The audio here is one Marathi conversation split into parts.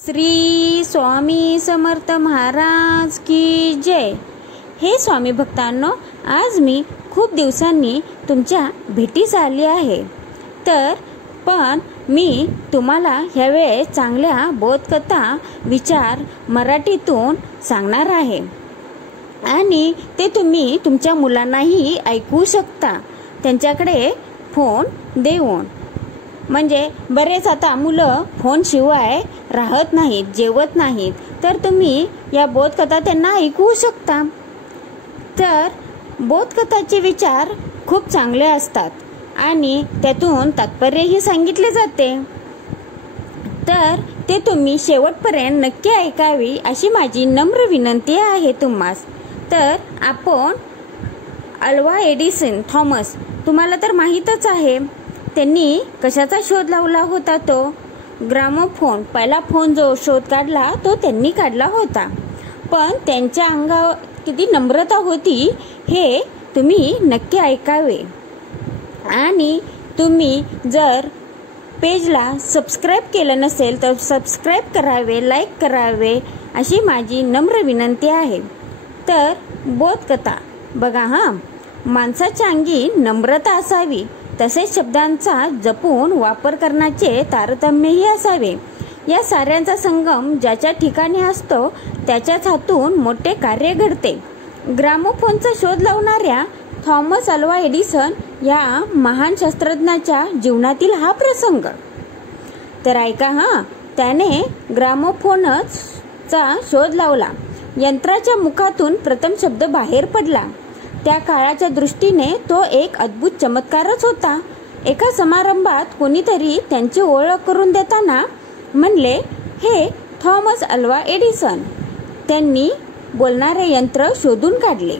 श्री स्वामी समर्थ महाराज की जय। हे स्वामी भक्तांनो, आज मी खूप दिवसांनी तुमच्या भेटीस आली आहे। पण मी तुम्हाला ह्यावेळेस चांगल्या बोधकथा विचार मराठीतून सांगणार आहे आणि ते तुम्ही तुमच्या मुलांनाही ऐकवू शकता, त्यांच्याकडे फोन देऊन। म्हणजे बरेच आता मुलं फोन शिवाय राहत नाहीत, जेवत नाहीत, तर तुम्ही या बोधकथा त्यांना ऐकवू शकता। तर बोधकथाचे विचार खूप चांगले असतात आणि त्यातून तात्पर्यही सांगितले जाते, तर ते तुम्ही शेवटपर्यंत नक्की ऐकावी अशी माझी नम्र विनंती आहे तुम्हास। तर आपण अल्वा एडिसन थॉमस, तुम्हाला तर माहीतच आहे, त्यांनी कशाचा शोध लावला होता? तो ग्रामोफोन, पहिला फोन जो शोध काढला तो त्यांनी काढला होता। पण त्यांच्या अंगावर किती नम्रता होती हे तुम्ही नक्की ऐकावे। आणि तुम्ही जर पेजला सबस्क्राईब केलं नसेल तर सबस्क्राईब करावे, लाईक करावे अशी माझी नम्र विनंती आहे। तर बोधकथा बघा हा, माणसाच्या अंगी नम्रता असावी, तसेच शब्दांचा जपून वापर करण्याचे तारतम्यही असावे। या साऱ्यांचा संगम ज्याच्या ठिकाणी असतो त्याच्याच हातून मोठे कार्य घडते। ग्रामोफोनचा शोध लावणाऱ्या थॉमस अल्वा एडिसन या महान शास्त्रज्ञाच्या जीवनातील हा प्रसंग। तर ऐका हा, त्याने ग्रामोफोनचा शोध लावला। यंत्राच्या मुखातून प्रथम शब्द बाहेर पडला। त्या काळाच्या दृष्टीने तो एक अद्भुत चमत्कारच होता। एका समारंभात कोणीतरी त्यांची ओळख करून देताना म्हणले, हे थॉमस अल्वा एडिसन, त्यांनी बोलणारे यंत्र शोधून काढले।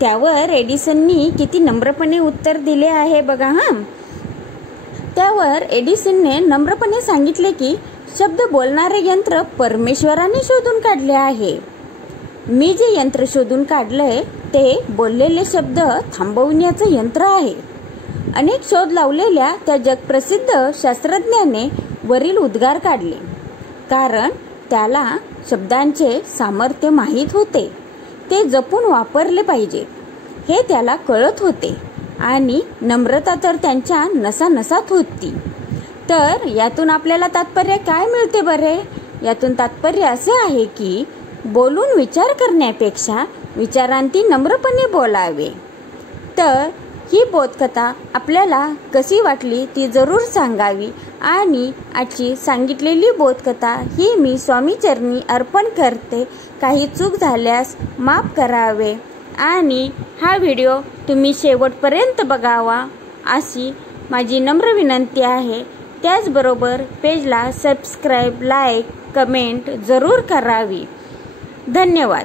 त्यावर एडिसननी किती नम्रपणे उत्तर दिले आहे बघा हा। त्यावर एडिसनने नम्रपणे सांगितले की शब्द बोलणारे यंत्र परमेश्वराने शोधून काढले आहे। मी जे यंत्र शोधून काढले ते बोललेले शब्द थांबवण्याचं यंत्र आहे। अनेक शोध लावलेल्या त्या जगप्रसिद्ध शास्त्रज्ञाने वरील उद्गार काढले, कारण त्याला शब्दांचे सामर्थ्य माहीत होते, ते जपून वापरले पाहिजे हे त्याला कळत होते आणि नम्रता तर त्यांच्या नसानसात होती। तर यातून आपल्याला तात्पर्य काय मिळते बरे? यातून तात्पर्य असे आहे की बोलून विचार करण्यापेक्षा विचारांती नम्रपणे बोलावे। तर ही बोधकथा आपल्याला कशी वाटली ती जरूर सांगावी आणि आजची सांगितलेली बोधकथा ही मी स्वामी चरणी अर्पण करते। काही चूक झाल्यास माफ करावे आणि हा व्हिडिओ तुम्ही शेवटपर्यंत बघावा अशी माझी नम्र विनंती आहे। त्याचबरोबर पेजला सबस्क्राईब, लाईक, कमेंट जरूर करावी। धन्यवाद।